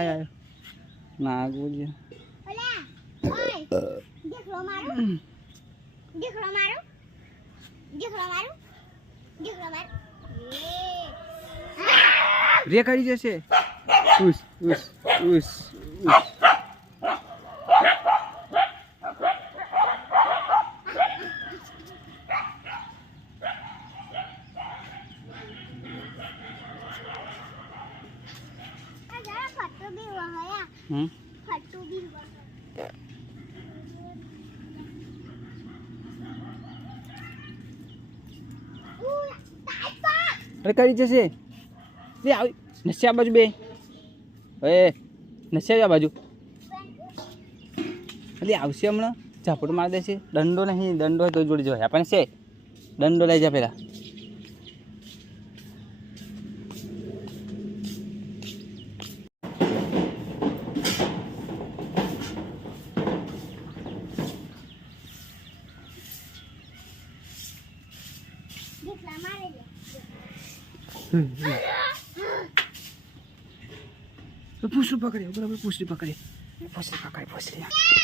આય ના ગોજે ઓલા ઓય દેખલો મારો દેખલો મારો દેખલો મારો દેખલો મારો રે કરી જશે ઉસ ઉસ ઉસ ફટુ બી અરે કરી જશે લે આવી નસ્યા બાજુ બે એ નસ્યા આ બાજુ એટલે આવશે હમણાં ઝાપટ મારી દેશે દંડો નહીં દંડો હોય તો જોડી જવાય આપણને છે દંડો લઈ જા પેલા દેખલા મારે લે પૂછું પકડે બરાબર પૂછડી પકડે પૂછડી